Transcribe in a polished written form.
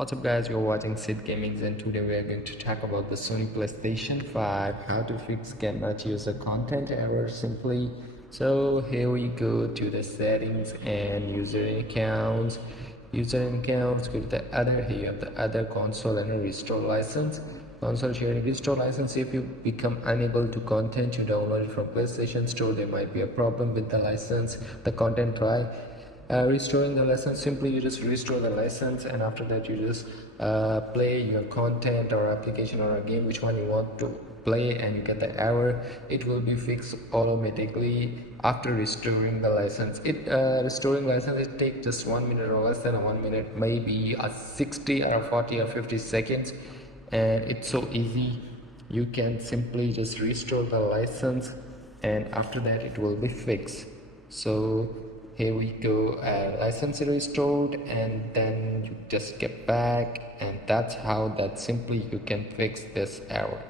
What's up guys, you're watching Sid Gaming and today we are going to talk about the Sony PlayStation 5, how to fix cannot user content error simply. So here we go to the settings and user accounts. Go to the other, here you have the other console and restore license. Console sharing restore license. If you become unable to content you downloaded from PlayStation Store, there might be a problem with the license, the content try. Restoring the license, simply you just restore the license and after that you just play your content or application or a game which one you want to play and you get the error. It will be fixed automatically after restoring the license. Restoring license, it takes just 1 minute or less than 1 minute, maybe a 60 or 40 or 50 seconds, and it's so easy. You can simply just restore the license and after that it will be fixed. So here we go, license restored, and then you just get back, and that's how that simply you can fix this error.